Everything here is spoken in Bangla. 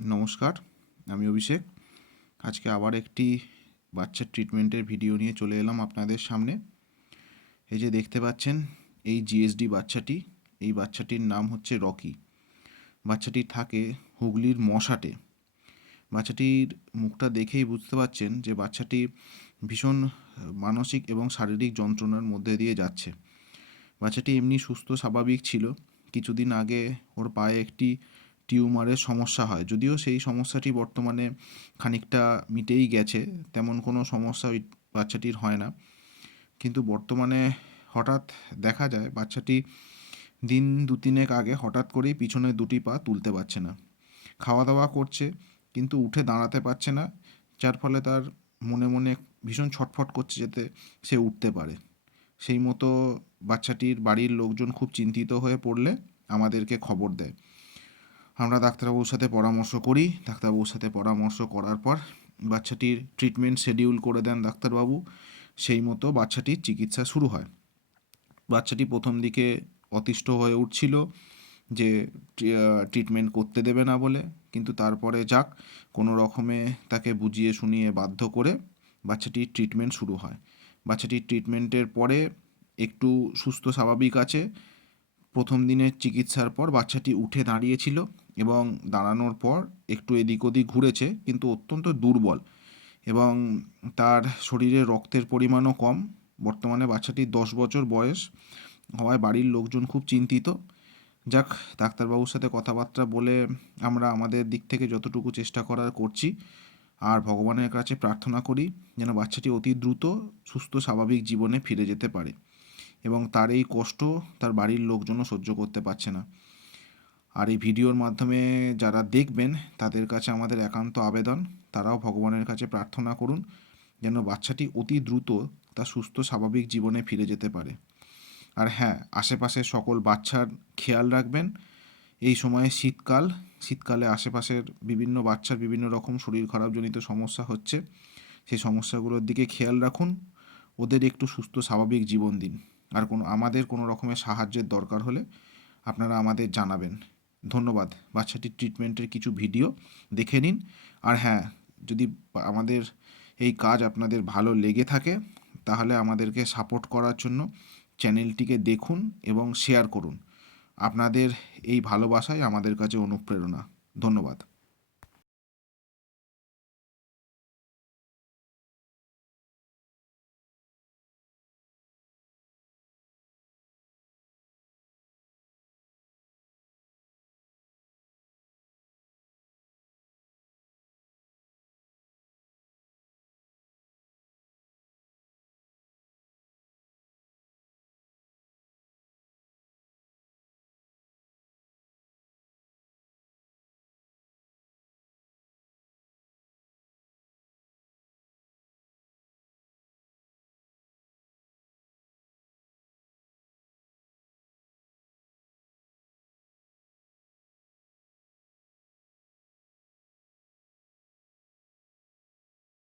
নমস্কার, আমি অভিষেক। আজকে আবার একটি বাচ্চার ট্রিটমেন্টের ভিডিও নিয়ে চলে এলাম আপনাদের সামনে। এই যে দেখতে পাচ্ছেন, এই জিএসডি বাচ্চাটি, এই বাচ্চাটির নাম হচ্ছে রকি। বাচ্চাটি থাকে হুগলির মশাটে। বাচ্চাটির মুখটা দেখেই বুঝতে পারছেন যে বাচ্চাটি ভীষণ মানসিক এবং শারীরিক যন্ত্রণার মধ্যে দিয়ে যাচ্ছে। বাচ্চাটি এমনি সুস্থ স্বাভাবিক ছিল। কিছুদিন আগে ওর পায়ে একটি টিউমারের সমস্যা হয়, যদিও সেই সমস্যাটি বর্তমানে খানিকটা মিটেই গেছে, তেমন কোনো সমস্যা ওই বাচ্চাটির হয় না। কিন্তু বর্তমানে হঠাৎ দেখা যায় বাচ্চাটি দিন দু তিনেক আগে হঠাৎ করেই পিছনের দুটি পা তুলতে পারছে না। খাওয়া দাওয়া করছে কিন্তু উঠে দাঁড়াতে পারছে না, যার ফলে তার মনে মনে ভীষণ ছটফট করছে যাতে সে উঠতে পারে। সেই মতো বাচ্চাটির বাড়ির লোকজন খুব চিন্তিত হয়ে পড়লে আমাদেরকে খবর দেয়। আমরা ডাক্তারবাবুর সাথে পরামর্শ করি। ডাক্তারবাবুর সাথে পরামর্শ করার পর বাচ্চাটির ট্রিটমেন্ট শিডিউল করে দেন ডাক্তারবাবু। সেই মতো বাচ্চাটির চিকিৎসা শুরু হয়। বাচ্চাটি প্রথম দিকে অতিষ্ঠ হয়ে উঠছিল যে ট্রিটমেন্ট করতে দেবে না বলে, কিন্তু তারপরে যাক কোনো রকমে তাকে বুঝিয়ে শুনিয়ে বাধ্য করে বাচ্চাটির ট্রিটমেন্ট শুরু হয়। বাচ্চাটির ট্রিটমেন্টের পরে একটু সুস্থ স্বাভাবিক আছে। প্রথম দিনের চিকিৎসার পর বাচ্চাটি উঠে দাঁড়িয়েছিল এবং দাঁড়ানোর পর একটু এদিক ওদিক ঘুরেছে, কিন্তু অত্যন্ত দুর্বল এবং তার শরীরে রক্তের পরিমাণও কম। বর্তমানে বাচ্চাটির 10 বছর বয়স হওয়ায় বাড়ির লোকজন খুব চিন্তিত। যাক, ডাক্তারবাবুর সাথে কথাবার্তা বলে আমরা আমাদের দিক থেকে যতটুকু চেষ্টা করার করছি, আর ভগবানের কাছে প্রার্থনা করি যেন বাচ্চাটি অতি দ্রুত সুস্থ স্বাভাবিক জীবনে ফিরে যেতে পারে। এবং তার এই কষ্ট তার বাড়ির লোকজনও সহ্য করতে পারছে না। আর এই ভিডিওর মাধ্যমে যারা দেখবেন তাদের কাছে আমাদের একান্ত আবেদন, তারাও ভগবানের কাছে প্রার্থনা করুন যেন বাচ্চাটি অতি দ্রুত তার সুস্থ স্বাভাবিক জীবনে ফিরে যেতে পারে। আর হ্যাঁ, আশেপাশের সকল বাচ্চার খেয়াল রাখবেন। এই সময়ে শীতকালে আশেপাশের বিভিন্ন বাচ্চার বিভিন্ন রকম শরীর খারাপজনিত সমস্যা হচ্ছে। সেই সমস্যাগুলোর দিকে খেয়াল রাখুন, ওদের একটু সুস্থ স্বাভাবিক জীবন দিন। আর আমাদের কোনো রকমের সাহায্যের দরকার হলে আপনারা আমাদের জানাবেন। ধন্যবাদ। বাচ্চাটির ট্রিটমেন্টের কিছু ভিডিও দেখে নিন। আর হ্যাঁ, যদি আমাদের এই কাজ আপনাদের ভালো লেগে থাকে তাহলে আমাদেরকে সাপোর্ট করার জন্য চ্যানেলটিকে দেখুন এবং শেয়ার করুন। আপনাদের এই ভালোবাসাই আমাদের কাছে অনুপ্রেরণা। ধন্যবাদ।